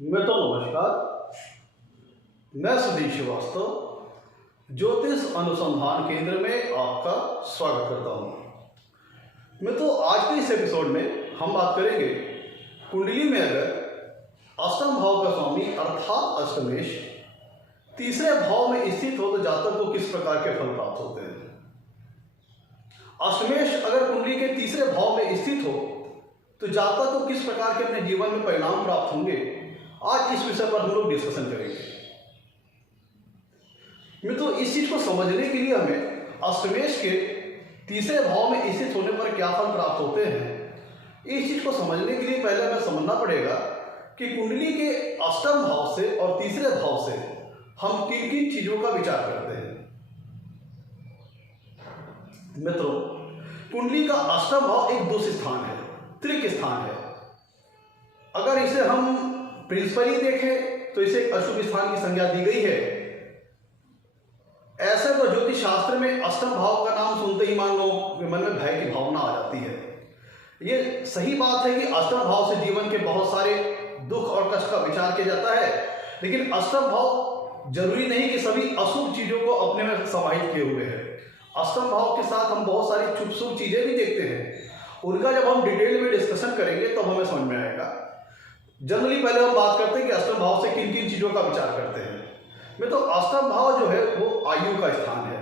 मित्रों नमस्कार। मैं सुधीर श्रीवास्तव ज्योतिष अनुसंधान केंद्र में आपका स्वागत करता हूं। मित्रों, आज के इस एपिसोड में हम बात करेंगे कुंडली में अगर अष्टम भाव का स्वामी अर्थात अष्टमेश तीसरे भाव में स्थित हो तो जातक को किस प्रकार के फल प्राप्त होते हैं। अष्टमेश अगर कुंडली के तीसरे भाव में स्थित हो तो जातक को किस प्रकार के अपने जीवन में परिणाम प्राप्त होंगे, आज इस विषय पर हम लोग डिस्कशन करेंगे। मित्रों, इस चीज को समझने के लिए हमें अष्टमेश के तीसरे भाव में स्थित होने पर क्या फल प्राप्त होते हैं, इस चीज को समझने के लिए पहले हमें समझना पड़ेगा कि कुंडली के अष्टम भाव से और तीसरे भाव से हम किन किन चीजों का विचार करते हैं। मित्रों, कुंडली का अष्टम भाव एक दुष्ट स्थान है, त्रिक स्थान है। अगर इसे हम प्रिंसिपली देखें तो इसे अशुभ स्थान की संज्ञा दी गई है। ऐसे तो ज्योतिष शास्त्र में अष्टम भाव का नाम सुनते ही मान लो मन में भय की भावना आ जाती है। ये सही बात है कि अष्टम भाव से जीवन के बहुत सारे दुख और कष्ट का विचार किया जाता है, लेकिन अष्टम भाव जरूरी नहीं कि सभी अशुभ चीजों को अपने में समाहित किए हुए है। अष्टम भाव के साथ हम बहुत सारी शुभ चीजें भी देखते हैं। उनका जब हम डिटेल में डिस्कशन करेंगे तब हमें समझ में आएगा। जनरली पहले हम बात करते हैं कि अष्टम भाव से किन किन चीजों का विचार करते हैं। मैं तो अष्टम भाव जो है वो आयु का स्थान है।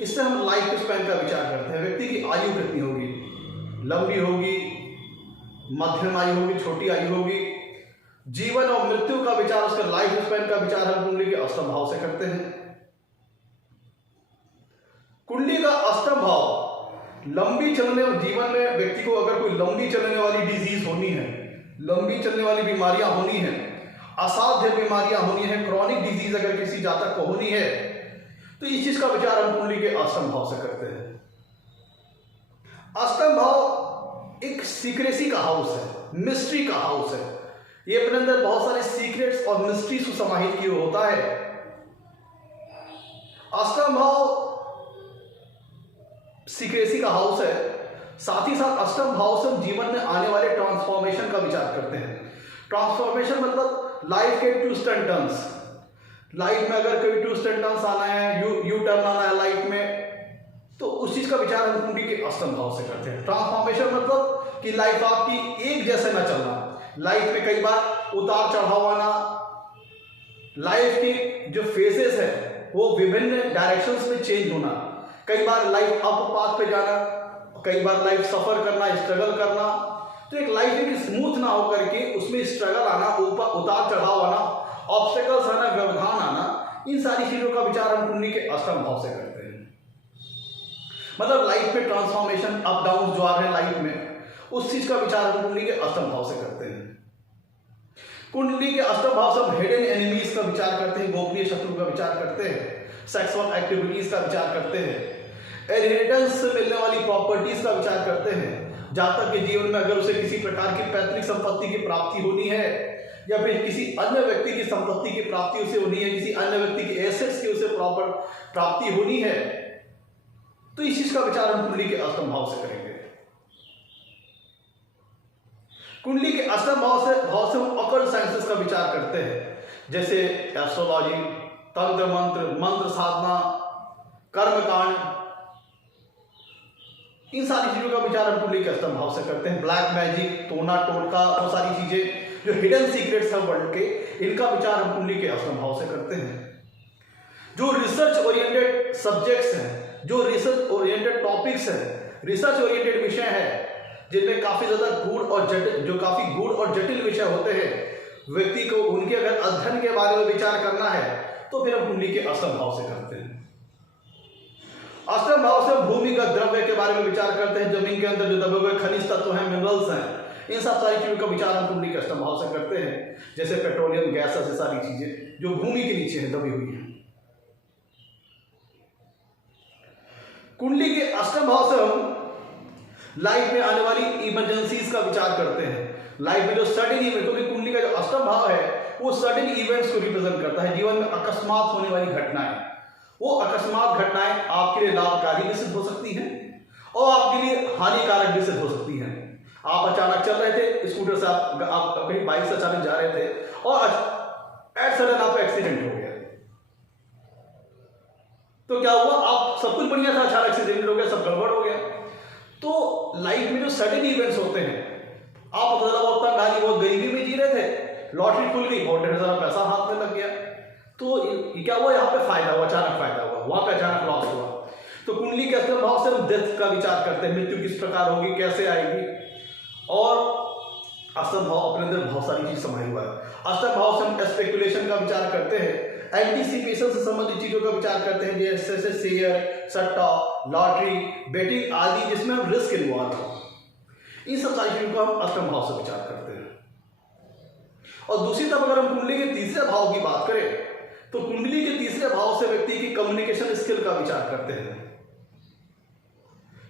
इससे हम लाइफ स्पैन का विचार करते हैं। व्यक्ति की आयु कितनी होगी, लंबी होगी, मध्यम आयु होगी, छोटी आयु होगी। जीवन और मृत्यु का विचार, उसका लाइफ स्पैन का विचार हम कुंडली के अष्टम भाव से करते हैं। कुंडली का अष्टम भाव लंबी चलने और जीवन में व्यक्ति को अगर कोई लंबी चलने वाली डिजीज होनी है, लंबी चलने वाली बीमारियां होनी है, असाध्य बीमारियां होनी है, क्रॉनिक डिजीज अगर किसी जातक को होनी है, तो इस चीज का विचार हम कुंडली के अष्टम भाव से करते हैं। अष्टम भाव एक सीक्रेसी का हाउस है, मिस्ट्री का हाउस है। ये अपने अंदर बहुत सारे सीक्रेट्स और मिस्ट्रीज को समाहित किए होता है। अष्टम भाव सीक्रेसी का हाउस है। साथ ही साथ अष्टम भाव से हम जीवन में आने वाले ट्रांसफॉर्मेशन का विचार करते हैं। ट्रांसफॉर्मेशन मतलब लाइफ के ट्विस्ट एंड टर्न्स। लाइफ में अगर कोई ट्विस्ट एंड टर्न्स आना है, यू टर्न आना है लाइफ में, तो उस चीज का विचार हम कुंडली के अष्टम भाव से करते हैं। ट्रांसफॉर्मेशन मतलब कि लाइफ आपकी एक जैसे न चलना, लाइफ में कई बार उतार चढ़ाव आना, लाइफ की जो फेजेस है वो विभिन्न डायरेक्शंस में चेंज होना, कई बार लाइफ अप पाथ पे जाना, कई बार लाइफ सफर करना, स्ट्रगल करना। तो एक लाइफ एक स्मूथ ना होकर के उसमें स्ट्रगल आना, ऊपर उतार चढ़ाव आना, ऑब्स्टेकल्स आना, व्यवधान आना, इन सारी चीजों का विचार हम कुंडली के अष्टम भाव से करते हैं। मतलब लाइफ में ट्रांसफॉर्मेशन, अप डाउन जो आ रहे हैं लाइफ में, उस चीज का विचार हम कुंडली के अष्टम भाव से करते हैं। कुंडली के अष्टम भाव से हम हिडन एनिमीज का विचार करते हैं, गोपनीय शत्रु का विचार करते हैं, सेक्सुअल एक्टिविटीज का विचार करते हैं, इनहेरिटेंस से मिलने वाली प्रॉपर्टीज का विचार करते हैं। जातक के जीवन में अगर उसे किसी प्रकार की पैतृक संपत्ति की प्राप्ति होनी है या फिर किसी अन्य व्यक्ति की संपत्ति की प्राप्ति उसे होनी है, किसी अन्य व्यक्ति के एसेट्स की उसे प्रॉपर प्राप्ति होनी है, तो इस चीज का विचार हम कुंडली के अष्टम भाव से करेंगे। कुंडली के अष्टम भाव से हम ऑकल्ट साइंसेस का विचार करते हैं, जैसे एस्ट्रोलॉजी, तंत्र मंत्र, मंत्र साधना, कर्मकांड, इन सारी चीजों का विचार हम कुंडली के अष्टम भाव से करते हैं। ब्लैक मैजिक, टोना टोटका, वो सारी चीजें जो हिडन सीक्रेट्स हैं वर्ल्ड के, इनका विचार हम कुंडली के अष्टम भाव से करते हैं। जो रिसर्च ओरिएंटेड सब्जेक्ट्स हैं, जो रिसर्च ओरिएंटेड टॉपिक्स हैं, रिसर्च ओरिएंटेड विषय है जिनमें काफी ज्यादा गूढ़ और जटिल विषय होते हैं, व्यक्ति को उनके अगर अध्ययन के बारे में विचार करना है तो फिर हम कुंडली के अष्टम भाव से करते हैं। अष्टम भाव से भूमिगत द्रव्य के बारे में विचार करते हैं। जमीन के अंदर जो दबे हुए खनिज तत्व हैं, मिनरल्स हैं, इन सब सारी चीजों का विचार हम कुंडली के अष्टम भाव से करते हैं। जैसे पेट्रोलियम गैस, ऐसी सारी चीजें जो भूमि के नीचे है, दबी हुई है। कुंडली के अष्टम भाव से हम लाइफ में आने वाली इमरजेंसीज का विचार करते हैं। लाइफ में जो सडन इवेंट, क्योंकि कुंडली का जो अष्टम भाव है वो सडन इवेंट्स को रिप्रेजेंट करता है। जीवन में अकस्मात होने वाली घटनाएं, वो अकस्मात घटनाएं आपके लिए लाभकारी भी सिद्ध हो सकती हैं और आपके लिए हानिकारक भी सिद्ध हो सकती हैं। आप अचानक चल रहे थे स्कूटर से, आप कहीं बाइक से अचानक जा रहे थे और एट सडन आपका एक्सीडेंट हो गया। तो क्या हुआ, आप सब कुछ बढ़िया था, अचानक एक्सीडेंट हो गया, सब गड़बड़ हो गया। तो लाइफ में जो सडन इवेंट्स होते हैं, आप पता चला बहुत तंग बहुत गरीबी में जी रहे थे, लॉटरी खुल गई, बहुत ढेर सारा पैसा हाथ में लग गया, तो क्या हुआ, यहाँ पे फायदा हुआ, अचानक फायदा हुआ, वहां पे अचानक लॉस हुआ। तो कुंडली के अष्टम भाव से हम डेथ का विचार करते हैं, मृत्यु किस प्रकार होगी, कैसे आएगी, और अष्टम भाव अपने अंदर बहुत सारी चीज समाई हुआ है। अष्टम भाव से हम स्पेकुलेशन का विचार करते हैं, एंटीसिपेशन से संबंधित चीजों का विचार करते हैं, जैसे शेयर, सट्टा, लॉटरी, बेटिंग आदि, जिसमें हम रिस्क इन्वॉल्व हो, इन सब सारी चीजों का हम अष्टम भाव से विचार करते हैं। और दूसरी तरफ अगर हम कुंडली के तीसरे भाव की बात करें, तो कुंडली के तीसरे भाव से व्यक्ति की कम्युनिकेशन स्किल का विचार करते हैं।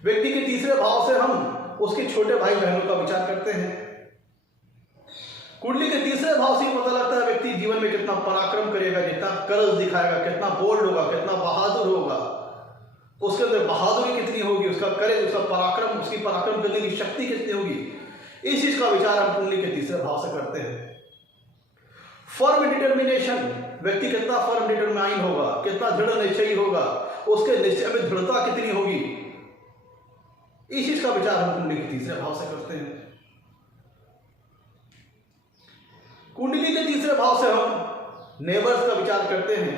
व्यक्ति के तीसरे भाव से हम उसके छोटे भाई बहनों का विचार करते हैं। कुंडली के तीसरे भाव से पता लगता है व्यक्ति जीवन में कितना पराक्रम करेगा, कितना करज दिखाएगा, कितना बोल्ड होगा, कितना बहादुर होगा, उसके अंदर बहादुरी कितनी होगी, उसका करेज, उसका पराक्रम, उसकी पराक्रम करने की शक्ति कितनी होगी, इस चीज का विचार हम कुंडली के तीसरे भाव से करते हैं। फर्म डिटर्मिनेशन, व्यक्ति कितना फर्म डिटरमाइन होगा, कितना दृढ़ निश्चयी होगा, उसके निश्चय में दृढ़ता कितनी होगी, इस चीज का विचार हम कुंडली के तीसरे भाव से करते हैं। कुंडली के तीसरे भाव से हम नेबर्स का विचार करते हैं,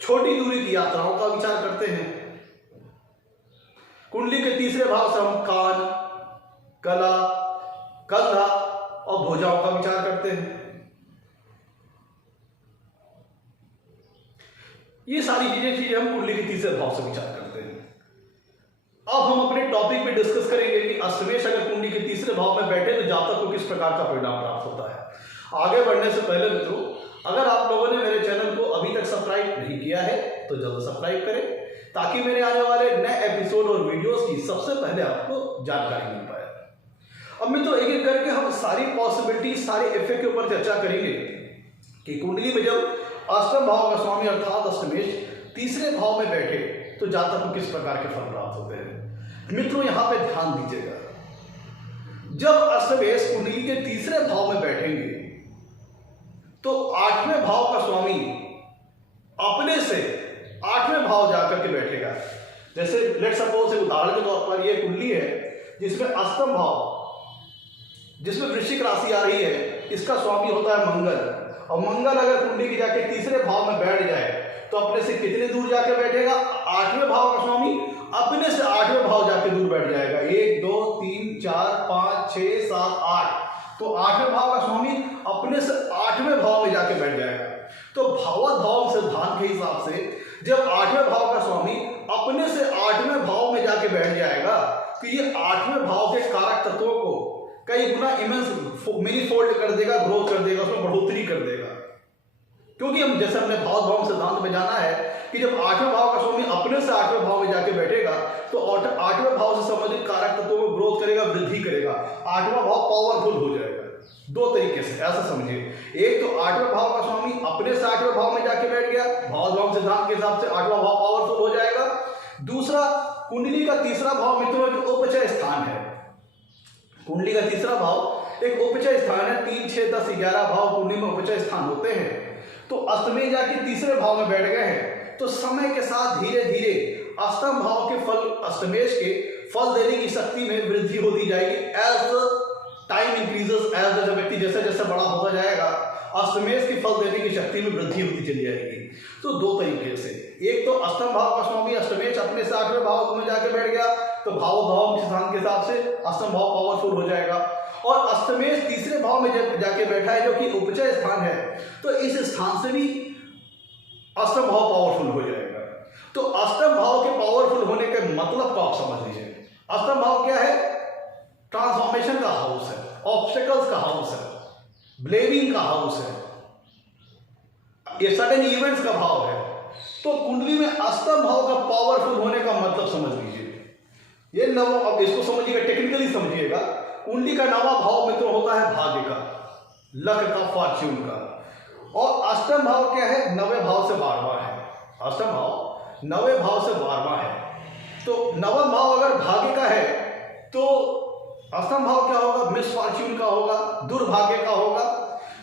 छोटी दूरी की यात्राओं का विचार करते हैं। कुंडली के तीसरे भाव से हम कान, गला, कंधा और भुजाओं का विचार करते हैं। ये सारी चीजें हम कुंडली के तीसरे भाव से विचार करते हैं। अब हम अपने टॉपिक पे डिस्कस करेंगे कि अष्टमेश अगर कुंडली के तीसरे भाव में बैठे तो जातक को किस प्रकार का परिणाम प्राप्त होता है। आगे बढ़ने से पहले मित्रों, अगर आप लोगों ने मेरे चैनल को अभी तक सब्सक्राइब नहीं किया है तो जल्द सब्सक्राइब करें, ताकि मेरे आने वाले नए एपिसोड और वीडियोस की सबसे पहले आपको जानकारी मिल पाए। अब मित्रों, एक एक करके हम सारी पॉसिबिलिटी, सारे इफेक्ट के ऊपर चर्चा करेंगे कि कुंडली में जब अष्टम भाव का स्वामी अर्थात अष्टमेश तीसरे भाव में बैठे तो जातक को किस प्रकार के फल प्राप्त होते हैं। मित्रों, यहां पे ध्यान दीजिएगा, जब अष्टमेश कुंडली के तीसरे भाव में बैठेंगे तो आठवें भाव का स्वामी अपने से आठवें भाव जाकर के बैठेगा। जैसे लेट सपोज से उदाहरण के तौर पर यह कुंडली है जिसमें अष्टम भाव, जिसमें वृश्चिक राशि आ रही है, इसका स्वामी होता है मंगल, और मंगल अगर कुंडली की जाके तीसरे भाव में बैठ जाए तो अपने से कितने दूर जाके बैठेगा, आठवें भाव का स्वामी अपने से आठवें भाव जाके दूर बैठ जाएगा। 1 2 3 4 5 6 7 8, तो आठवें भाव का स्वामी अपने से आठवें भाव में जाके बैठ जाएगा। तो भावाधाम सिद्धांत के हिसाब से जब आठवें भाव का स्वामी अपने से आठवें भाव में जाके बैठ जाएगा तो ये आठवें भाव के कारक तत्वों को कई गुना इमेंस मिनीफोल्ड कर देगा, ग्रोथ कर देगा, उसमें बढ़ोतरी कर देगा। क्योंकि हम जैसे हमने भाव सिद्धांत में जाना है कि जब आठवें भाव का स्वामी अपने से आठवें भाव में जाके बैठेगा तो आठवें भाव से संबंधित कारक तत्वों को ग्रोथ करेगा, वृद्धि करेगा, आठवां भाव पावरफुल हो जाएगा। दो तरीके से ऐसा समझिए, एक तो आठवें भाव का स्वामी अपने से आठवें भाव में जाके बैठ गया, भाव सिद्धांत के हिसाब से आठवां भाव पावरफुल हो जाएगा। दूसरा, कुंडली का तीसरा भाव मित्रों एक उपचय स्थान है। कुंडली का तीसरा भाव एक उपचय स्थान है। 3 6 10 11 भाव कुंडली में उपचय स्थान होते हैं। तो अष्टमेश जाके तीसरे भाव में बैठ गए हैं तो समय के साथ धीरे धीरे अष्टम भाव के फल, अष्टमेश के फल देने की शक्ति में वृद्धि होती जाएगी। एज टाइम इंक्रीजेस, एज व्यक्ति जैसे जैसे बड़ा होता जाएगा अष्टमेश के फल देने की शक्ति में वृद्धि होती चली जाएगी। तो दो तरीके से, एक तो अष्टम भाव का स्वामी अष्टमेश अपने से आठवें भाव में जाके बैठ गया तो भाव सिद्धांत के हिसाब से अष्टम भाव पावरफुल हो जाएगा, और अष्टमेश तीसरे भाव में जब जाके बैठा है जो कि उपचय स्थान है तो इस स्थान से भी अष्टम भाव पावरफुल हो जाएगा। तो अष्टम भाव के पावरफुल होने के मतलब को आप समझ लीजिए। अष्टम भाव क्या है? ट्रांसफॉर्मेशन का हाउस है, ऑब्स्टेकल्स का हाउस है, ब्लेमिंग का हाउस है, ये सडन इवेंट्स का भाव है। तो कुंडली में अष्टम भाव का पावरफुल होने का मतलब समझ लीजिए। ये नवा, अब इसको समझिएगा, टेक्निकली समझिएगा। कुंडली का नवा भाव मित्र होता है भाग्य का, लक का, फॉर्च्यून का, और अष्टम भाव क्या है? नवे भाव से 12वां है। अष्टम भाव नवे भाव से 12वां है। तो नवम भाव अगर भाग्य का है तो अष्टम भाव क्या होगा? मिसफॉर्च्यून का होगा, दुर्भाग्य का होगा।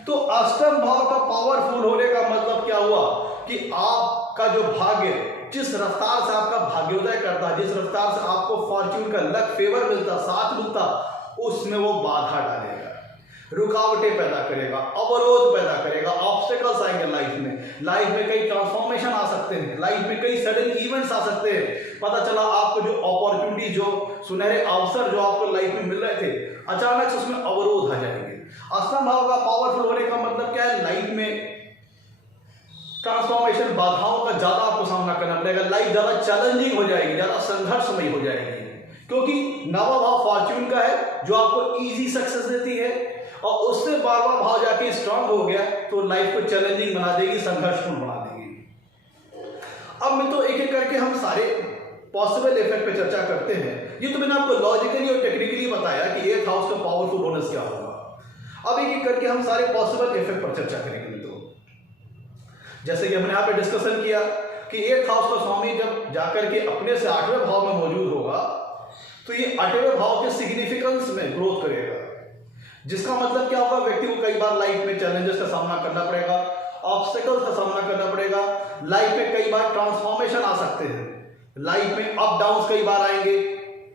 तो अष्टम भाव का पावरफुल होने का मतलब क्या हुआ कि आपका जो भाग्य, जिस रफ्तार से आपका भाग्योदय करता, जिस रफ्तार से आपको फॉर्च्यून का लक, फेवर मिलता, साथ मिलता, उसमें वो बाधा डालेगा, रुकावटें पैदा करेगा, अवरोध पैदा करेगा, ऑब्स्टेकल्स आएंगे लाइफ में। लाइफ में कई ट्रांसफॉर्मेशन आ सकते हैं, लाइफ में कई सडन इवेंट्स आ सकते हैं। पता चला आपको जो अपॉर्चुनिटी, जो सुनहरे अवसर जो आपको लाइफ में मिल रहे थे, अचानक से उसमें अवरोध आ जाएंगे। अष्टम भाव का पावरफुल होने का मतलब क्या है? लाइफ में ट्रांसफॉर्मेशन, बाधाओं का ज्यादा आपको सामना करना पड़ेगा, लाइफ ज्यादा चैलेंजिंग हो जाएगी, ज्यादा संघर्षमयी हो जाएगी, क्योंकि नवा भाव फॉर्च्यून का है जो आपको इजी सक्सेस देती है, और उससे 12वां भाव जाके स्ट्रांग हो गया तो लाइफ को चैलेंजिंग बना देगी, संघर्षपूर्ण बना देगी। अब मैं तो एक एक करके हम सारे पॉसिबल इफेक्ट पे चर्चा करते हैं। ये तो मैंने आपको लॉजिकली और टेक्निकली बताया कि 8th हाउस का पावरफुल बोनस क्या होगा। अब एक एक करके हम सारे पॉसिबल इफेक्ट पर चर्चा करेंगे मित्रों। जैसे कि हमने यहाँ पे डिस्कशन किया कि 8th हाउस का स्वामी जब जाकर के अपने से 8वें भाव में मौजूद होगा तो ये 8वें भाव के सिग्निफिकेंस में ग्रोथ करेगा, जिसका मतलब क्या होगा? व्यक्ति को कई बार लाइफ में चैलेंजेस का सामना करना पड़ेगा, ऑब्स्टेकल्स का सामना करना पड़ेगा, लाइफ में कई बार ट्रांसफॉर्मेशन आ सकते हैं, लाइफ में अप डाउन कई बार आएंगे,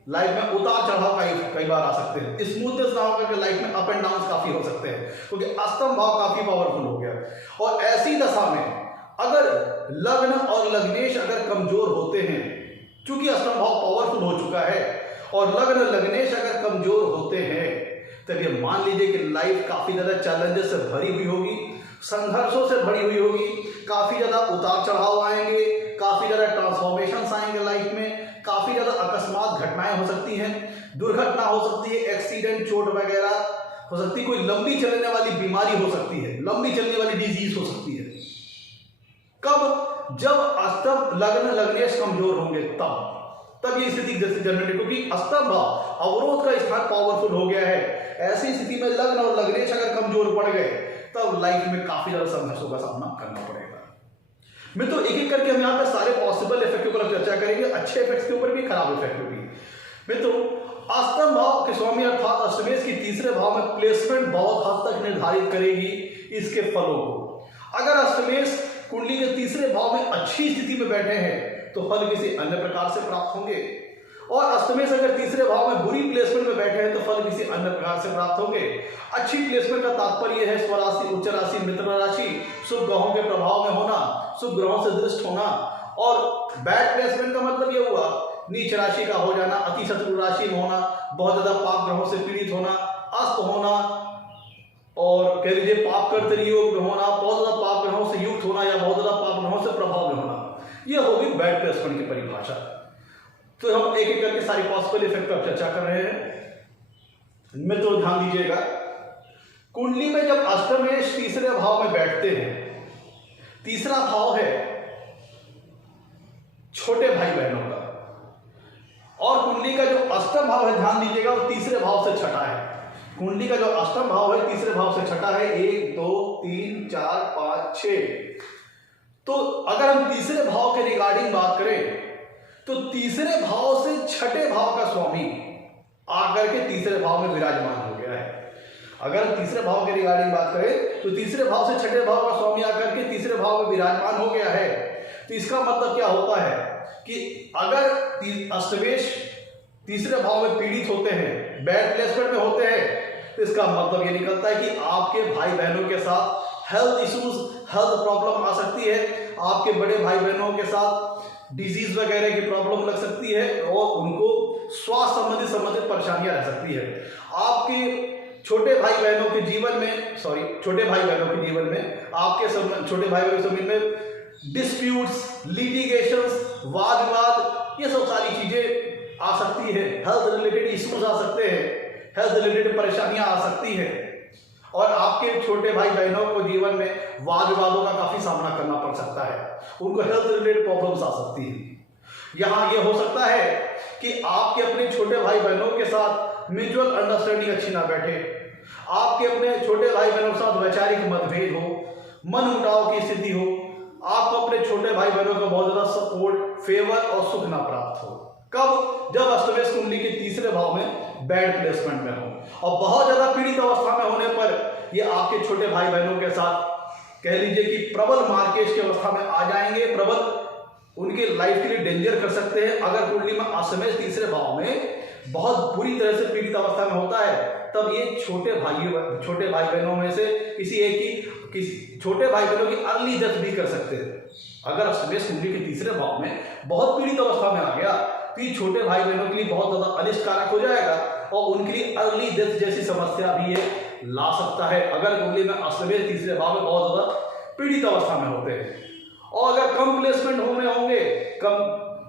लाइफ में उतार चढ़ाव कई बार आ सकते हैं, स्मूथनेस ना होकर के लाइफ में अप एंड डाउन काफी हो सकते हैं, क्योंकि अष्टम भाव काफी पावरफुल हो गया। और ऐसी दशा में अगर लग्न और लग्नेश अगर कमजोर होते हैं, चूंकि अष्टम भाव पावरफुल हो चुका है, और लग्न लग्नेश अगर कमजोर होते हैं, तब ये मान लीजिए कि लाइफ काफी ज्यादा चैलेंजेस से भरी हुई होगी, संघर्षों से भरी हुई होगी, काफी ज्यादा उतार चढ़ाव आएंगे, काफी ज्यादा ट्रांसफॉर्मेशंस आएंगे लाइफ में, काफी ज्यादा अकस्मात घटनाएं हो सकती हैं, दुर्घटना हो सकती है, एक्सीडेंट, चोट वगैरह हो सकती है, कोई लंबी चलने वाली बीमारी हो सकती है, लंबी चलने वाली डिजीज हो सकती है। कब? जब अष्टम लग्न लग्नेश कमजोर होंगे, तब ये स्थिति जैसे जनरेट, क्योंकि अष्टम भाव अवरोध का स्थान पावरफुल हो गया है। ऐसी स्थिति में लग्न और लग्नेश अगर कमजोर पड़ गए तब लाइफ में काफी ज्यादा संघर्षों का सामना करना पड़ेगा। मैं तो एक एक करके हम यहाँ पे सारे पॉसिबल इफेक्ट के ऊपर चर्चा करेंगे, अच्छे इफेक्ट्स के ऊपर भी, खराब इफेक्ट भी। मैं तो अष्टम भाव के स्वामी अर्थात अष्टमेश की तीसरे भाव में प्लेसमेंट बहुत हद तक निर्धारित करेगी इसके फलों को। अगर अष्टमेश कुंडली के तीसरे भाव में अच्छी स्थिति में बैठे हैं तो फल किसी अन्य प्रकार से प्राप्त होंगे, और अष्टमेश अगर तीसरे भाव में बुरी प्लेसमेंट में बैठे हैं तो फल किसी अन्य प्रकार से प्राप्त होंगे। अच्छी प्लेसमेंट का तात्पर्य है स्वराशि, उच्च राशि, मित्र राशि, शुभ ग्रहों के प्रभाव में होना, शुभ ग्रहों से दृष्ट होना, और बैड प्लेसमेंट का मतलब यह हुआ नीच राशि का हो जाना, अति शत्रु राशि में होना, बहुत ज्यादा पाप ग्रहों से पीड़ित होना, अस्त होना, और कह लीजिए पाप कर्तरी योग में होना, बहुत ज्यादा पाप ग्रहों से युक्त होना, या बहुत ज्यादा पाप ग्रहों से प्रभाव में होना, यह होगी बैड प्लेसमेंट की परिभाषा। तो हम एक एक करके सारी पॉसिबल इफेक्ट पर चर्चा कर रहे हैं। मित्रों ध्यान दीजिएगा, कुंडली में जब अष्टमेश तीसरे भाव में बैठते हैं, तीसरा भाव है छोटे भाई बहनों का, और कुंडली का जो अष्टम भाव है, ध्यान दीजिएगा, वो तीसरे भाव से छठा है। कुंडली का जो अष्टम भाव है तीसरे भाव से छठा है, 1 2 3 4 5 6। तो अगर हम तीसरे भाव के रिगार्डिंग बात करें तो तीसरे भाव से छठे भाव का स्वामी आकर के तीसरे भाव में विराजमान हो गया है। अगर हम तीसरे भाव के रिगार्डिंग बात करें तो तीसरे भाव से छठे भाव का स्वामी आकर के तीसरे भाव में विराजमान हो गया है। तो इसका मतलब क्या होता है कि अगर अष्टमेश तीसरे भाव में पीड़ित होते हैं, बैड प्लेसमेंट में होते हैं, तो इसका मतलब ये निकलता है कि आपके भाई बहनों के साथ हेल्थ इश्यूज, हेल्थ प्रॉब्लम आ सकती है, आपके बड़े भाई बहनों के साथ डिजीज वगैरह की प्रॉब्लम लग सकती है, और उनको स्वास्थ्य संबंधित परेशानियां रह सकती है। आपके छोटे भाई बहनों के जीवन में, आपके छोटे भाई बहनों के जीवन में डिस्प्यूट्स, लिटिगेशंस, वाद विवाद, ये सब सारी चीजें आ सकती है। हेल्थ रिलेटेड इश्यूज आ सकते हैं, हेल्थ रिलेटेड परेशानियां आ सकती है, और आपके छोटे भाई बहनों को जीवन में वाद विवादों का काफी सामना करना पड़ सकता है, उनको हेल्थ रिलेटेड प्रॉब्लम्स आ सकती है। यहां यह हो सकता है कि आपके अपने छोटे भाई बहनों के साथ म्यूचुअल अंडरस्टैंडिंग अच्छी ना बैठे, आपके अपने छोटे भाई बहनों के साथ वैचारिक मतभेद हो, मन मुटाव की स्थिति हो, आपको अपने छोटे भाई बहनों का बहुत ज्यादा सपोर्ट, फेवर और सुख ना प्राप्त हो। कब? जब अष्टमेश कुंडली के तीसरे भाव में बैड प्लेसमेंट में हो और बहुत ज्यादा पीड़ित अवस्था में होने पर ये आपके छोटे भाई बहनों के साथ कह लीजिए कि प्रबल मार्केश की अवस्था में आ जाएंगे, प्रबल उनके लाइफ के लिए डेंजर कर सकते हैं। अगर कुंडली में अष्टमेश तीसरे भाव में बहुत बुरी तरह से पीड़ित अवस्था में होता है, तब ये छोटे भाई बहनों में से किसी छोटे भाई बहनों की अर्ली डेथ भी कर सकते हैं। अगर अष्टमेश कुंडली के तीसरे भाव में बहुत पीड़ित अवस्था में आ गया तो ये छोटे भाई बहनों के लिए बहुत ज्यादा अनिष्ट कारक हो जाएगा और उनके लिए अर्ली डेथ जैसी समस्या भी ये ला सकता है, अगर कुंडली में अष्टमेश तीसरे भाव में बहुत ज्यादा पीड़ित अवस्था में होते हैं। और अगर कम प्लेसमेंट होंगे, कम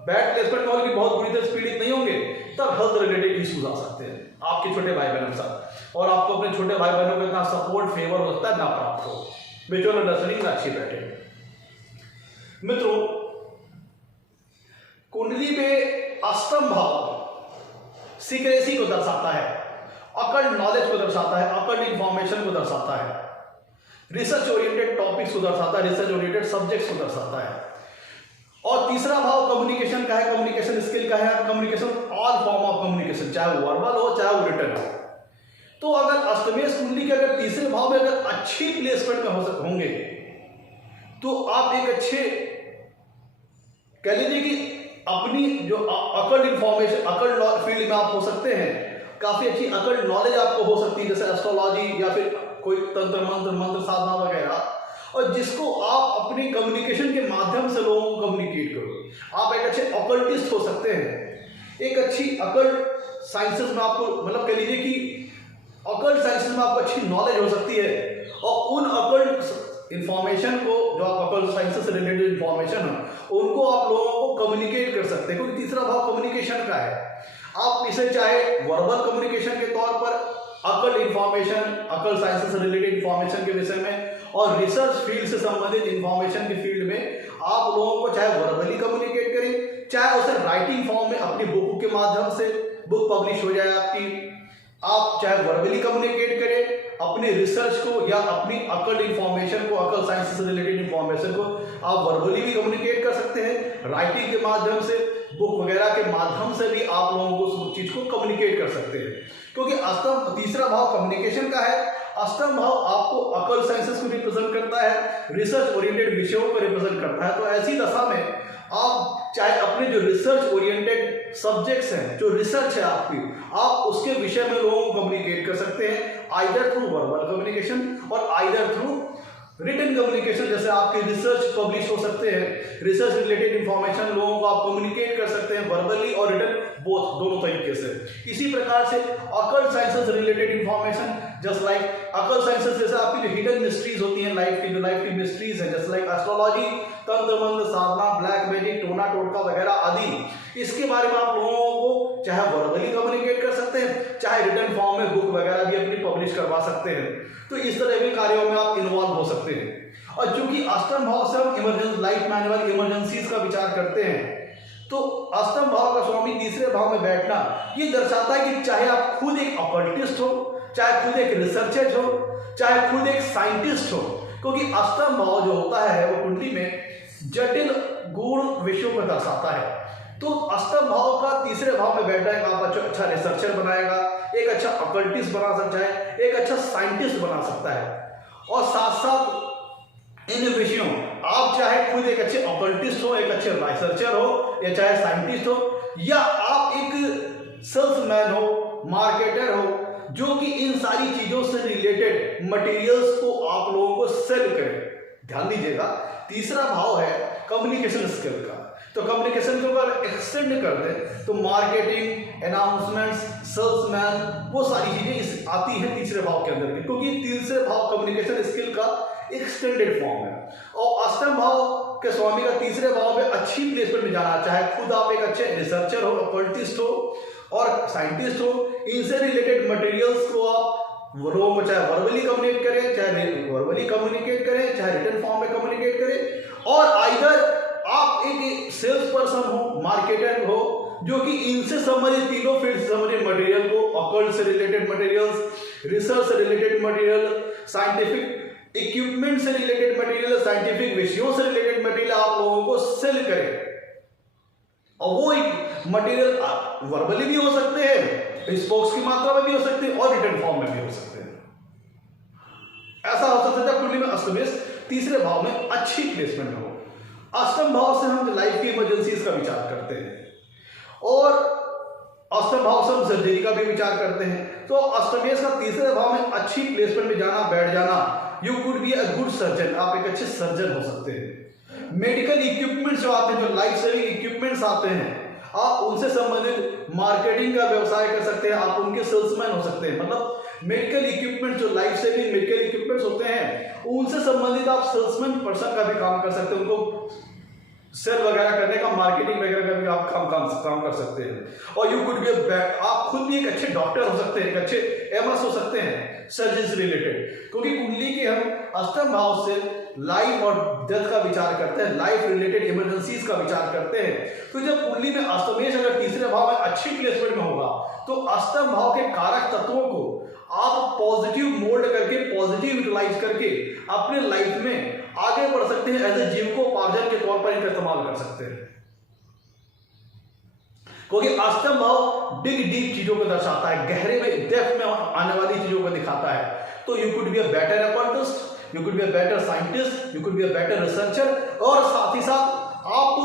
बैड प्लेसमेंट होने की बहुत बुरी तरह से पीड़ित नहीं होंगे, तब हेल्थ रिलेटेड इश्यूज आ सकते हैं आपके छोटे भाई बहनों के साथ और आपको अपने छोटे भाई बहनों को इतना सपोर्ट फेवर हो सकता है ना प्राप्त हो। म्यूचुअल अंडरस्टैंडिंग अच्छी बैठे। मित्रों, कुंडली में अष्टम भाव सीक्रेसी को दर्शाता है, अकल्ट नॉलेज को दर्शाता है, अकल्ट इंफॉर्मेशन को दर्शाता है, रिसर्च ओरिएंटेड टॉपिक्स को दर्शाता है, रिसर्च ओरिएंटेड सब्जेक्ट्स को दर्शाता है। और तीसरा भाव कम्युनिकेशन का है, कम्युनिकेशन स्किल का है, communication all form of communication, चाहे वो वर्बल हो चाहे वो रिटन हो। तो अगर अष्टमेश कुंडली के अगर तीसरे भाव में अगर अच्छी प्लेसमेंट में होंगे तो आप एक अच्छे कह लीजिए कि अपनी जो अकल्ट इंफॉर्मेशन अकल्ट फील्ड में आप हो सकते हैं, काफी अच्छी अकल्ट नॉलेज आपको हो सकती है, जैसे एस्ट्रोलॉजी या फिर कोई तंत्र मंत्र साधना वगैरह, और जिसको आप अपनी कम्युनिकेशन के माध्यम से लोगों को कम्युनिकेट करो। आप एक अच्छे अकल्टिस्ट हो सकते हैं, एक अच्छी अकल्ट साइंसेस में आपको मतलब कह लीजिए कि अकल्ट साइंसेस में आपको अच्छी नॉलेज हो सकती है और उन अकल्ट इंफॉर्मेशन को जो आप अकल्ट साइंसेस से रिलेटेड इंफॉर्मेशन है उनको आप लोगों को कम्युनिकेट कर सकते हैं, क्योंकि तीसरा भाव कम्युनिकेशन का है। आप इसे चाहे वर्बल कम्युनिकेशन के तौर पर अकल्ट इंफॉर्मेशन, अकल्ट साइंसेस से रिलेटेड इंफॉर्मेशन के विषय में और रिसर्च फील्ड से संबंधित इंफॉर्मेशन के फील्ड में आप लोगों को चाहे वर्बली कम्युनिकेट करें, चाहे उसे राइटिंग फॉर्म में अपनी बुक के माध्यम से बुक पब्लिश हो जाए आपकी, आप चाहे वर्बली कम्युनिकेट करें अपने रिसर्च को या अपनी अकल्ट इंफॉर्मेशन को, अकल्ट साइंस से रिलेटेड इंफॉर्मेशन को आप वर्बली भी कम्युनिकेट कर सकते हैं, राइटिंग के माध्यम से, बुक वगैरह के माध्यम से भी आप लोगों को उस चीज को कम्युनिकेट कर सकते हैं। क्योंकि अष्टम तीसरा भाव कम्युनिकेशन का है, अष्टम भाव आपको अकल्ट साइंसेस को रिप्रेजेंट करता है, रिसर्च ओरिएंटेड विषयों को रिप्रेजेंट करता है। तो ऐसी दशा में आप चाहे अपने जो रिसर्च ओरिएंटेड सब्जेक्ट्स हैं, जो रिसर्च है आपकी, आप उसके विषय में लोगों को कम्युनिकेट कर सकते हैं, आइदर थ्रू वर्बल कम्युनिकेशन और आइदर थ्रू रिटन कम्युनिकेशन। जैसे आपके रिसर्च पब्लिश हो सकते हैं, रिसर्च रिलेटेड इंफॉर्मेशन लोगों को आप कम्युनिकेट कर सकते हैं वर्बली और रिटन बोथ, दोनों तरीके से। इसी प्रकार से occult sciences related information just like occult sciences जैसे आपकी जो हिडन मिस्ट्रीज होती हैं लाइफ की, जो लाइफ की मिस्ट्रीज है, जस्ट लाइक एस्ट्रोलॉजी, तंत्र मंत्र साधना, ब्लैक मैजिक, टोना टोटका वगैरह आदि, इसके बारे में आप लोगों को चाहे वर्बली कम्युनिकेट कर सकते हैं, चाहे रिटन फॉर्म में बुक वगैरह भी अपनी पब्लिश करवा सकते हैं। तो इस तरह के कार्यों में आप इन्वॉल्व हो सकते हैं। और चूंकि अष्टम भाव से हम इमरजेंसी लाइफ में आने वाली इमरजेंसीज का विचार करते हैं, तो अष्टम भाव का स्वामी तीसरे भाव में बैठना ये दर्शाता है कि चाहे आप खुद एक ऑकल्टिस्ट हो, चाहे खुद एक रिसर्चर हो, चाहे खुद एक साइंटिस्ट हो, क्योंकि अष्टम भाव जो होता है वो कुंडली में जटिल गूढ़ विषयों को दर्शाता है। तो अष्टम भाव का तीसरे भाव में बैठना है आप अच्छा रिसर्चर बनाएगा, एक अच्छा ऑकल्टिस्ट बना सकता है, एक अच्छा साइंटिस्ट बना सकता है। और साथ साथ इन विषयों आप चाहे खुद एक अच्छे ऑकल्टिस्ट हो, एक अच्छे रिसर्चर हो, या चाहे साइंटिस्ट हो, या आप एक सेल्समैन हो, मार्केटर हो, जो कि इन सारी चीजों से रिलेटेड मटेरियल्स को आप लोगों को सेल करे। ध्यान दीजिएगा, तीसरा भाव है कम्युनिकेशन स्किल का, तो कम्युनिकेशन को अगर एक्सटेंड कर दें तो मार्केटिंग, अनाउंसमेंट्स, सेल्समैन, वो सारी चीजें आती हैं तीसरे भाव के अंदर, क्योंकि तीसरे भाव कम्युनिकेशन स्किल का एक्सटेंडेड फॉर्म है। और अष्टम भाव के स्वामी का तीसरे भाव में अच्छी प्लेसमेंट में जाना, चाहे खुद आप एक अच्छे रिसर्चर हो, ऑकल्टिस्ट हो और साइंटिस्ट हो, इनसे रिलेटेड मटेरियल्स को आप लोगों को चाहे वर्बली कम्युनिकेट करें, चाहे रिटन फॉर्म में कम्युनिकेट करें, और आइदर आप एक सेल्स पर्सन हो, मार्केटर हो, जो कि इनसे संबंधित तीनों फील्ड से संबंधित मटेरियल को, ऑकल्ट से रिलेटेड मटेरियल्स, रिसर्च से रिलेटेड मटेरियल, साइंटिफिक इक्विपमेंट से रिलेटेड मटेरियल, साइंटिफिक विषयों से रिलेटेड मटेरियल आप लोगों को सेल करें। और वो मटेरियल वर्बली भी हो सकते हैं, स्पोक्स की मात्रा में भी हो सकते हैं और रिटर्न फॉर्म में भी हो सकते हैं। ऐसा हो सकता है जब कुंडली में अष्टमेश तीसरे भाव में अच्छी प्लेसमेंट हो। अष्टम भाव से हम लाइफ की इमरजेंसीज का विचार करते हैं और अष्टम भाव से हम सर्जरी का भी विचार करते हैं। तो अष्टमेश का तीसरे भाव में अच्छी प्लेसमेंट में जाना, बैठ जाना, you could be a good surgeon, आप एक अच्छे सर्जन हो सकते हैं। मेडिकल इक्विपमेंट्स जो आते हैं, जो लाइफ सेविंग इक्विपमेंट्स आते हैं, आप उनसे संबंधित मार्केटिंग का व्यवसाय कर सकते हैं, आप उनके सेल्समैन हो सकते हैं। मतलब मेडिकल इक्विपमेंट, जो लाइफ सेविंग मेडिकल इक्विपमेंट्स होते हैं, उनसे संबंधित आप सेल्समैन पर्सन का भी काम कर सकते हैं, उनको सेल वगैरह करने का, मार्केटिंग वगैरह का भी आप काम कर सकते हैं। और यू कुड बी आप खुद भी एक अच्छे डॉक्टर हो सकते हैं, एक अच्छे एमएस हो सकते हैं सर्जरी से रिलेटेड, क्योंकि कुंडली के हम अष्टम भाव से लाइफ और डेथ का विचार करते हैं, लाइफ रिलेटेड इमरजेंसीज का विचार करते हैं। तो जब कुंडली में अष्टमेश अगर तीसरे भाव में अच्छी प्लेसमेंट में होगा तो अष्टम भाव के कारक तत्वों को आप पॉजिटिव मोल्ड करके, पॉजिटिव यूटिलाइज करके अपने लाइफ में आगे बढ़ सकते हैं, एज ए जीविकोपार्जन के तौर पर इनका इस्तेमाल कर सकते हैं। क्योंकि अष्टम भाव डीप चीजों को दर्शाता है, गहरे में, डेप्थ में आने वाली चीजों को दिखाता है। तो you could be a better occultist, you could be a better scientist, you could be a better researcher, और साथ ही साथ आप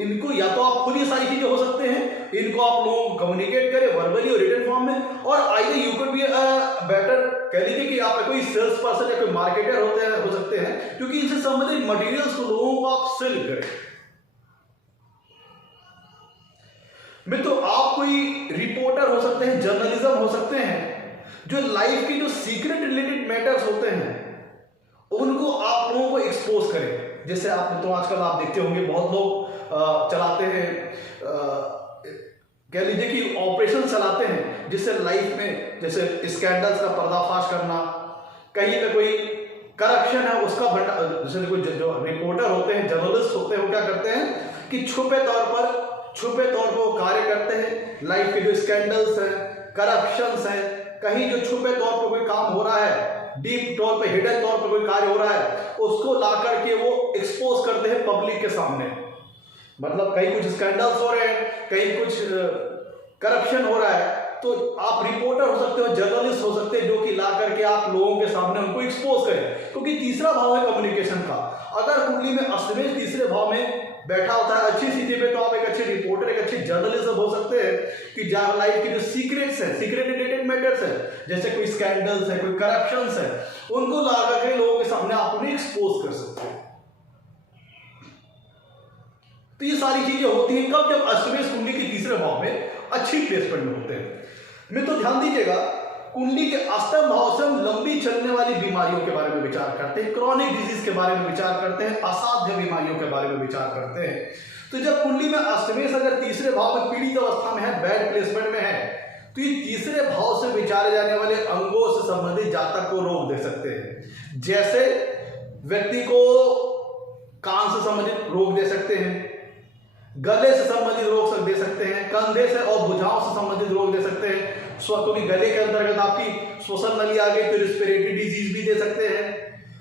इनको या तो आप खुद ये सारी चीजें हो सकते हैं, इनको आप लोगों को कम्युनिकेट करें वर्बली और रिटन फॉर्म में, और either you could be a better, कह लीजिए कि आप कोई सेल्स पर्सन या कोई मार्केटर हो सकते हैं, क्योंकि इनसे संबंधित मटेरियल्स को लोगों को आप सेल करें। मित्रों, आप कोई रिपोर्टर हो सकते हैं, जर्नलिज्म हो सकते हैं, जो लाइफ की जो सीक्रेट रिलेटेड मैटर्स होते हैं उनको आप लोगों को एक्सपोज करें। जैसे आप मित्रों आजकल आप देखते होंगे बहुत लोग चलाते हैं, कह लीजिए कि ऑपरेशन चलाते हैं जिससे लाइफ में, जैसे स्कैंडल्स का पर्दाफाश करना, कहीं पे कोई करप्शन है उसका जैसे कोई जो रिपोर्टर होते हैं, जर्नलिस्ट होते हैं, वो क्या करते हैं कि छुपे तौर पर वो कार्य करते हैं। लाइफ के जो स्कैंडल्स हैं, करप्शंस हैं, कहीं जो छुपे तौर पर कोई काम हो रहा है, डीप तौर पे, हिडन तौर पे कोई कार्य हो रहा है, उसको ला करके वो एक्सपोज करते हैं पब्लिक के सामने। मतलब कहीं कुछ स्कैंडल्स हो रहे हैं, कहीं कुछ करप्शन हो रहा है, तो आप रिपोर्टर हो सकते हो, जर्नलिस्ट हो सकते हैं, जो कि ला करके आप लोगों के सामने उनको एक्सपोज करें। क्योंकि तीसरा भाव है कम्युनिकेशन का। अगर कुंडली में अष्टमेश तीसरे भाव में बैठा होता है अच्छी स्थिति में, तो आप एक अच्छे रिपोर्टर, एक अच्छे जर्नलिस्ट हो सकते हैं कि जहां लाइफ की जो सीक्रेट्स है, सीक्रेट रिलेटेड मैटर्स है, जैसे कोई स्कैंडल्स है, कोई करप्शंस है, उनको ला करके लोगों के सामने आप उन्हें एक्सपोज कर सकते हैं। तो ये सारी चीजें होती हैं कब? जब अष्टमेश कुंडली के तीसरे भाव में अच्छी प्लेसमेंट में होते हैं। मित्रों ध्यान दीजिएगा, कुंडली के अष्टम भाव से हम लंबी चलने वाली बीमारियों के बारे में विचार करते हैं, क्रॉनिक डिजीज के बारे में विचार करते हैं, असाध्य बीमारियों के बारे में विचार करते हैं। तो जब कुंडली में अष्टमेश अगर तीसरे भाव में पीड़ित अवस्था में है, बैड प्लेसमेंट में है, तो ये तीसरे भाव से विचारे जाने वाले अंगों से संबंधित जातक को रोग दे सकते हैं। जैसे व्यक्ति को कान से संबंधित रोग दे सकते हैं, गले से संबंधित रोग दे सकते हैं, कंधे से और भुजाओं से संबंधित रोग दे सकते हैं। क्योंकि गले के अंतर्गत आपकी श्वसन नली आ गई तो रिस्पिरेटरी डिजीज भी दे सकते हैं,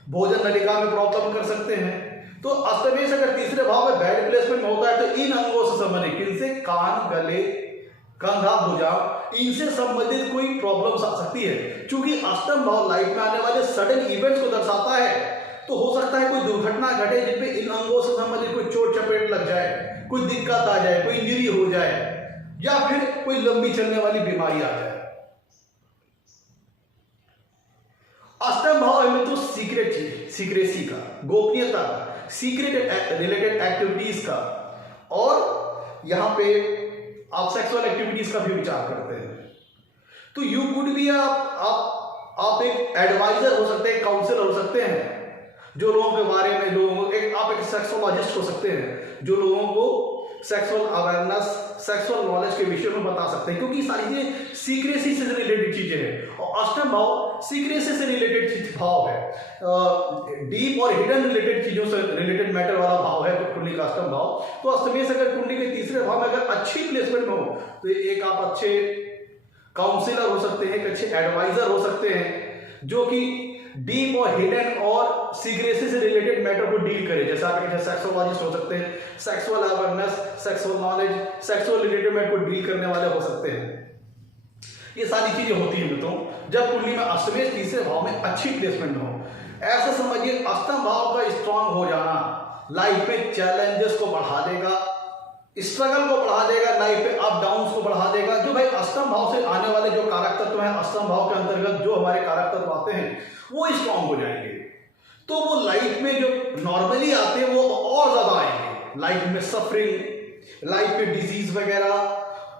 भोजन नलिका में प्रॉब्लम कर सकते हैं। तो अष्टमेश अगर तीसरे भाव में बैड प्लेसमेंट में होता है तो इन अंगों से संबंधित, किनसे? कान, गले, कंधा, भुजा, इनसे संबंधित कोई प्रॉब्लम्स आ सकती है। क्योंकि अष्टम भाव लाइफ में आने वाले सडन इवेंट्स को दर्शाता है, तो हो सकता है कोई दुर्घटना घटे जिनमें इन अंगों से संबंधित कोई चोट चपेट लग जाए, कोई दिक्कत आ जाए, कोई इंजरी हो जाए, या फिर कोई लंबी चलने वाली बीमारी आ जाए। अष्टम भाव में तो सीक्रेसी का, गोपनीयता का, सीक्रेट रिलेटेड एक्टिविटीज का, और यहां पे आप सेक्सुअल एक्टिविटीज का भी विचार करते हैं। तो यू कुड बी आप एक एडवाइजर हो सकते हैं, काउंसलर हो सकते हैं, जो लोगों के बारे में आप एक सेक्सोलॉजिस्ट हो सकते हैं, जो लोगों को सेक्सुअल अवेयरनेस, सेक्सुअल नॉलेज के विषय में बता सकते हैं। क्योंकि सारी चीजें सीक्रेसी से रिलेटेड चीजें हैं, और अष्टम भाव सीक्रेसी से रिलेटेड भाव है, डीप और हिडन रिलेटेड चीजों से रिलेटेड मैटर वाला भाव है कुंडली का अष्टम भाव। तो अष्टमेश अगर कुंडली के तीसरे भाव में अगर अच्छी प्लेसमेंट में हो तो एक आप अच्छे काउंसलर हो सकते हैं, एक अच्छे एडवाइजर हो सकते हैं, जो कि डीप और हिडन और सीक्रेसी से रिलेटेड रिलेटेड मैटर को डील करे, जैसे आप एक सेक्सोलॉजिस्ट हो सकते हैं, sexual awareness, sexual knowledge, sexual related matter को डील करने वाले हो सकते हैं। ये सारी चीजें होती हैं मित्रों जब कुंडली में अष्टमेश तीसरे भाव में अच्छी प्लेसमेंट हो। ऐसा समझिए अष्टम भाव का स्ट्रांग हो जाना लाइफ में चैलेंजेस को बढ़ा देगा, स्ट्रगल को बढ़ा देगा, लाइफ में अप डाउन को बढ़ा देगा। जो भाई अष्टम भाव से आने वाले जो कारक तत्व हैं, अष्टम भाव के अंतर्गत जो हमारे कारक तत्व आते हैं वो स्ट्रांग हो जाएंगे, तो वो लाइफ में जो नॉर्मली आते हैं वो और ज्यादा आएंगे। लाइफ में सफरिंग, लाइफ में डिजीज वगैरह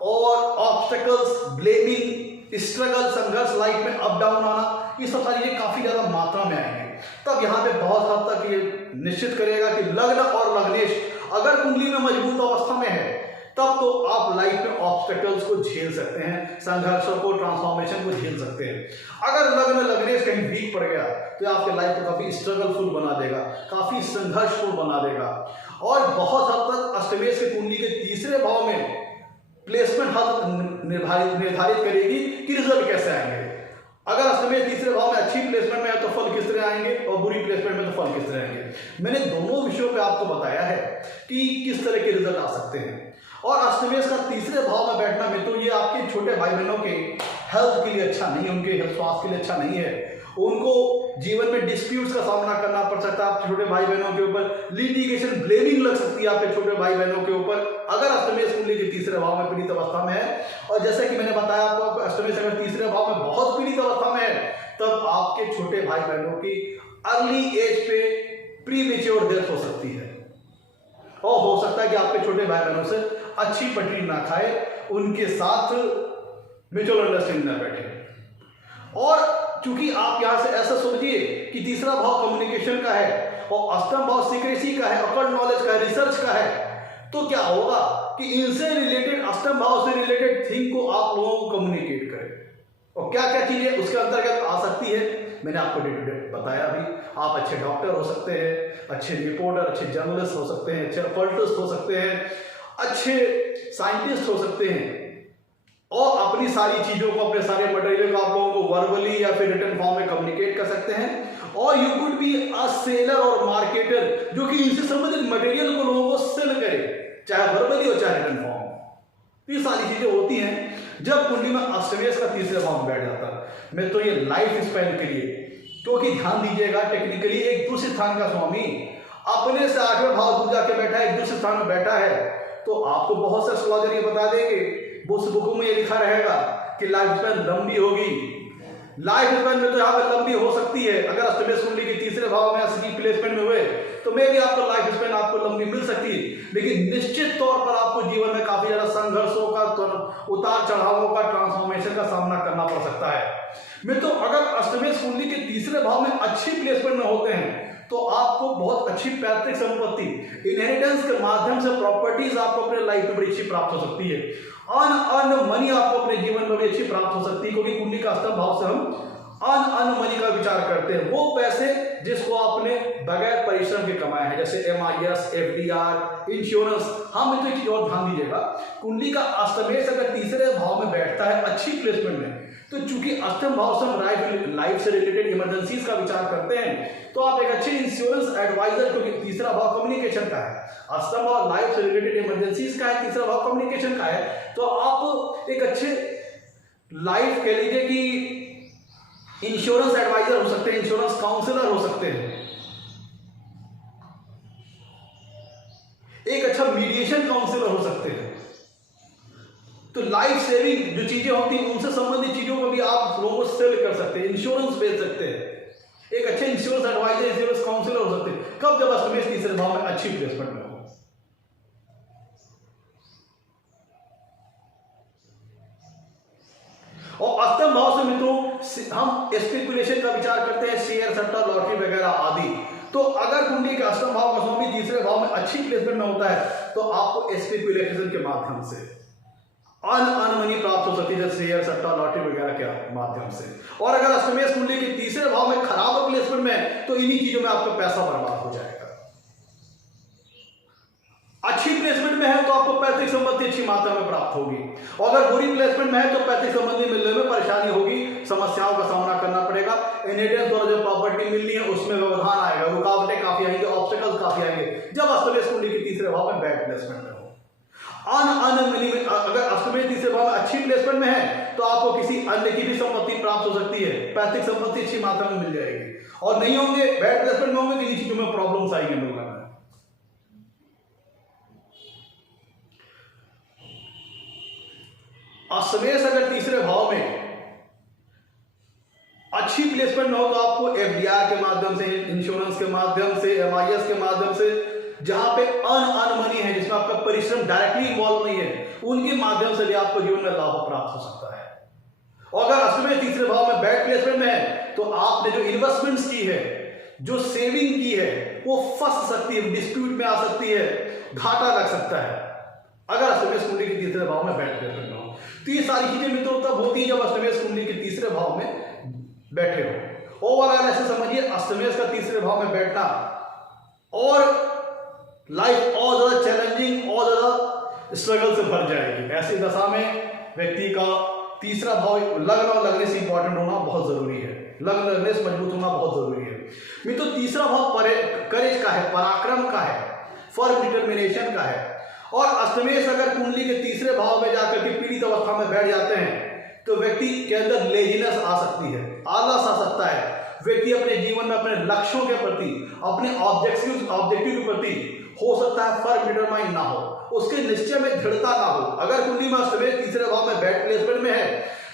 और ऑब्स्टेकल्स, ब्लेमिंग, स्ट्रगल, संघर्ष, लाइफ में अप डाउन आना, ये सब सारी चीजें काफी ज्यादा मात्रा में आएंगे। तब यहाँ पे बहुत हद तक ये निश्चित करेगा कि लग्न और लग्नेश अगर कुंडली में मजबूत अवस्था में है तब तो आप लाइफ में ऑब्स्टेकल्स को झेल सकते हैं, संघर्षों को, ट्रांसफॉर्मेशन को झेल सकते हैं। अगर लग्न लग्नेश कहीं वीक पड़ गया तो आपके लाइफ को काफी स्ट्रगलफुल बना देगा, काफी संघर्षफुल बना देगा। और बहुत हद तक अष्टमेश के कुंडली के तीसरे भाव में प्लेसमेंट हद निर्धारित करेगी कि रिजल्ट कैसे आएंगे। अगर अष्टमेश तीसरे भाव में अच्छी प्लेसमेंट में है तो फल किस तरह आएंगे और बुरी प्लेसमेंट में तो फल किस तरह आएंगे। मैंने दोनों विषयों पे आपको बताया है कि किस तरह के रिजल्ट आ सकते हैं। और अष्टमेश का तीसरे भाव में बैठना में तो ये आपके छोटे भाई बहनों के हेल्थ के लिए अच्छा नहीं है, उनके स्वास्थ्य के लिए अच्छा नहीं है। उनको जीवन में डिस्प्यूट्स का सामना करना पड़ सकता है, आपके छोटे भाई बहनों के ऊपर लिटिगेशन, ब्लेमिंग लग सकती है आपके छोटे भाई बहनों के ऊपर अगर अष्टमेश कुंडली के तीसरे भाव में पीड़ित अवस्था में है। और जैसे कि मैंने बताया आपको, अष्टमेश अगर तीसरे भाव में बहुत पीड़ित अवस्था में है तब आपके छोटे भाई बहनों की अर्ली एज पे प्रीमेच्योर डेथ हो सकती है, और हो सकता है कि आपके छोटे भाई बहनों से अच्छी पटरी ना खाए, उनके साथ म्यूचुअल अंडरस्टैंडिंग ना बैठे। और चूंकि आप यहां से ऐसा सोचिए कि तीसरा भाव कम्युनिकेशन का है और अष्टम भाव सीक्रेसी का है, अकल्ट नॉलेज का है, रिसर्च का है, तो क्या होगा कि इनसे रिलेटेड, अष्टम भाव से रिलेटेड थिंग को आप लोगों को कम्युनिकेट करें। और क्या क्या चीजें उसके अंतर्गत आ सकती है मैंने आपको डे टू डे बताया अभी। आप अच्छे डॉक्टर हो सकते हैं, अच्छे रिपोर्टर, अच्छे जर्नलिस्ट हो सकते हैं, अच्छे अकल्टिस्ट हो सकते हैं, अच्छे साइंटिस्ट हो सकते हैं, और अपनी सारी चीजों को, अपने सारे मटेरियल को आप लोगों को वर्बली या फिर रिटन फॉर्म में कम्युनिकेट कर सकते हैं। और you could be a seller और मार्केटर जो कि इनसे संबंधित मटेरियल को लोगों को सेल करे, चाहे वर्बली हो चाहे रिटन फॉर्म। ये सारी चीजें होती हैं जब कुंडली में अष्टमेश का तीसरे भाव में बैठ जाता है। मैं तो ये लाइफ स्पैन के लिए, क्योंकि ध्यान दीजिएगा टेक्निकली एक दूसरे स्थान का स्वामी अपने से 8वें भाव दूर जाके बैठा है, एक दूसरे स्थान में बैठा है, तो आपको बहुत से एस्ट्रोलॉजर ये बता देंगे, उस बुक में ये लिखा रहेगा कि लाइफ स्पैन लंबी होगी। लाइफ स्पैन में तो यहाँ पे लंबी हो सकती है, अगर अष्टमेश कुंडली के तीसरे भाव में असली प्लेसमेंट में हुए तो मे भी आपको लाइफ स्पैन आपको लंबी मिल सकती है, लेकिन निश्चित तौर पर आपको जीवन में काफी ज्यादा संघर्षों का, उतार चढ़ावों का, ट्रांसफॉर्मेशन का सामना करना पड़ सकता है। मित्रों, अगर अष्टमेश कुंडली के तीसरे भाव में अच्छी प्लेसमेंट में होते हैं तो आपको बहुत अच्छी पैतृक संपत्ति, इनहेरिटेंस के माध्यम से प्रॉपर्टीज आपको अपने लाइफ में बड़ी अच्छी प्राप्त हो सकती है। अर्न मनी आपको अपने जीवन में बड़ी अच्छी प्राप्त हो सकती है, क्योंकि कुंडली का अष्टम भाव से हम अर्न मनी का विचार करते हैं। वो पैसे जिसको आपने बगैर परिश्रम के कमाए हैं, जैसे MIS, FDR, इंश्योरेंस। हम तो एक चीज और ध्यान दीजिएगा, कुंडली का अष्टमेश अगर तीसरे भाव में बैठता है अच्छी प्लेसमेंट में, तो चूंकि अष्टम भाव से हम लाइफ से रिलेटेड इमरजेंसीज का विचार करते हैं, तो आप एक अच्छे इंश्योरेंस एडवाइजर, क्योंकि तीसरा भाव कम्युनिकेशन का है, अष्टम भाव लाइफ से रिलेटेड इमरजेंसीज का है, तीसरा भाव कम्युनिकेशन का है, तो आप एक अच्छे लाइफ कह लीजिए कि इंश्योरेंस एडवाइजर हो सकते हैं, इंश्योरेंस काउंसलर हो सकते हैं, एक अच्छा मीडिएशन काउंसलर हो सकते हैं। तो लाइफ सेविंग जो चीजें होती हैं उनसे संबंधित चीजों को भी आप लोगों को सेल कर सकते हैं, इंश्योरेंस बेच सकते हैं, एक अच्छे इंश्योरेंस एडवाइजर, इंश्योरेंस काउंसलर हो सकते हैं। कब? जब अष्टमेश तीसरे भाव में अच्छी प्लेसमेंट में हो। और अष्टम भाव से मित्रों हम स्पेकुलेशन का विचार करते हैं, शेयर, सट्टा, लॉटरी वगैरह आदि। तो अगर कुंडली के अष्टम भाव का स्वामी तीसरे भाव में अच्छी प्लेसमेंट में होता है तो आपको स्पेकुलेशन के माध्यम से अर्न मनी प्राप्त हो सकती है, जैसे शेयर, सट्टा, लॉटरी वगैरह के माध्यम से। और अगर अष्टमेश कुंडली के तीसरे भाव में खराब प्लेसमेंट में तो इन्हीं चीजों में आपका पैसा बर्बाद हो जाएगा। अच्छी प्लेसमेंट में है तो आपको पैतृक संपत्ति अच्छी मात्रा में प्राप्त होगी, और अगर बुरी प्लेसमेंट में है तो पैतृक संपत्ति मिलने में परेशानी होगी, समस्याओं का सामना करना पड़ेगा। इनहेरिटेंस द्वारा जो प्रॉपर्टी मिलनी है उसमें व्यवधान आएगा, रुकावटें काफी आएंगे, ऑब्स्टेकल्स काफी आएंगे जब अष्टमेश कुंडली के तीसरे भाव में बैड प्लेसमेंट में हो। अगर अष्टमेश तीसरे भाव में अच्छी प्लेसमेंट में है तो आपको किसी अन्य की भी संपत्ति प्राप्त हो सकती है, पैतृक संपत्ति अच्छी मात्रा में मिल जाएगी। और नहीं होंगे, बैड प्लेसमेंट में होंगे तो इन चीजों में प्रॉब्लम्स आएंगे मिलने में। अष्टमेश अगर तीसरे भाव में अच्छी प्लेसमेंट न हो तो आपको एफडीआर के माध्यम से, इंश्योरेंस के माध्यम से, एमआईएस के माध्यम से, जहां पे अन मनी है, जिसमें आपका परिश्रम डायरेक्टली इन्वॉल्व नहीं है, उनके माध्यम से भी आपको जीवन में लाभ प्राप्त हो सकता है। और अगर अष्टमेश तीसरे भाव में बैड प्लेसमेंट में है तो आपने जो इन्वेस्टमेंट्स की है, जो सेविंग की है, वो फंस सकती है, डिस्प्यूट में आ सकती है, घाटा लग सकता है अगर अष्टमेश कुंडली के तीसरे भाव में बैड प्लेसमेंट में हो। तो ये सारी चीजें मित्रों तब होती है जब अष्टमेश कुंडली के तीसरे भाव में बैठे हो। ओवरऑल ऐसे समझिए, अष्टमेश का तीसरे भाव में बैठना और लाइफ और ज्यादा चैलेंजिंग और ज्यादा स्ट्रगल से भर जाएगी। ऐसी दशा में व्यक्ति का तीसरा भाव लग्न और लगने से इंपॉर्टेंट होना बहुत जरूरी है, लग्न लगने से मजबूत होना बहुत जरूरी है। मित्रों तीसरा भाव करेज का है, पराक्रम का है, फर्म डिटर्मिनेशन का है। और अष्टमेश अगर कुंडली के तीसरे भाव में जाकर के पीड़ित अवस्था में बैठ जाते हैं तो व्यक्ति के अंदर लेजीनेस आ सकती है, आलस आ सकता है। व्यक्ति अपने जीवन में अपने लक्ष्यों के प्रति, अपने ऑब्जेक्टिव के प्रति हो सकता है फर्म डिटरमाइन ना हो, उसके निश्चय में दृढ़ता ना हो। अगर कुंडली में अष्टमेश तीसरे भाव में बैड प्लेसमेंट में है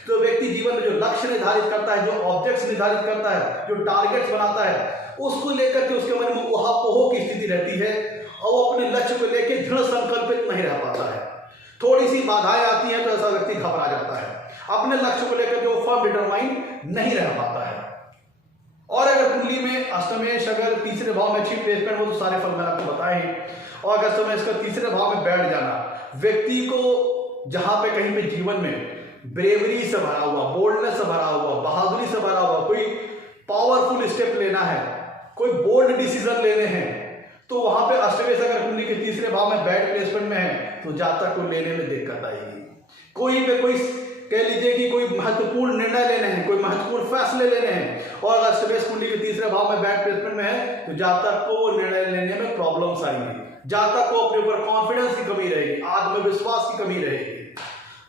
तो व्यक्ति जीवन में जो लक्ष्य निर्धारित करता है, जो ऑब्जेक्ट्स निर्धारित करता है, जो टारगेट्स बनाता है, उसको लेकर के उसके मन में ऊहापोह की स्थिति रहती है और वो अपने लक्ष्य को लेकर दृढ़ संकल्पित नहीं रह पाता है। थोड़ी सी बाधाएं आती हैं तो ऐसा व्यक्ति घबरा जाता है, अपने लक्ष्य को लेकर जो फर्म डिटरमाइन नहीं रह पाता है। और अगर कुंडली में अष्टमेश अगर तीसरे भाव में अच्छी प्लेसमेंट हो तो सारे फल मैंने आपको बताए ही। और अगर अष्टमेश का तीसरे भाव में बैठ जाना व्यक्ति को जहां पे कहीं पे जीवन में ब्रेवरी से भरा हुआ, बोल्डनेस से भरा हुआ, बहादुरी से भरा हुआ कोई पावरफुल स्टेप लेना है, कोई बोल्ड डिसीजन लेने हैं, तो वहां पे अष्टमेश अगर कुंडली के तीसरे भाव में बैड प्लेसमेंट में है तो जातक को लेने में दिक्कत आएगी। कोई कह लीजिए कि कोई महत्वपूर्ण निर्णय लेने हैं, कोई महत्वपूर्ण फैसले लेने हैं और अगर अष्टमेश कुंडली के तीसरे भाव में बैड प्लेसमेंट में है तो जातक को वो निर्णय लेने में प्रॉब्लम्स आएंगी, जातक को अपने ऊपर कॉन्फिडेंस की कमी रहेगी, आत्मविश्वास की कमी रहेगी,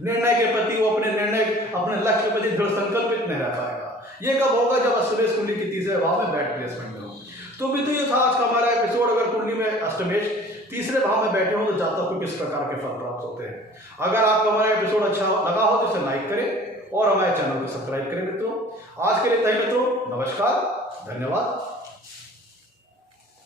निर्णय के प्रति वो अपने लक्ष्य के प्रति दृढ़ संकल्पित नहीं रह पाएगा। ये कब होगा? जब अष्टमेश कुंडली के तीसरे भाव में बैड प्लेसमेंट में हो। तो मित्रों ये था आज का हमारा एपिसोड। अगर कुंडली में अष्टमेश तीसरे भाव में बैठे हो तो जातक को किस प्रकार के फल प्राप्त होते हैं। अगर आपको हमारा एपिसोड अच्छा लगा हो तो इसे लाइक करें और हमारे चैनल को सब्सक्राइब करें मित्रों। आज के लिए इतना ही मित्रों, नमस्कार, धन्यवाद।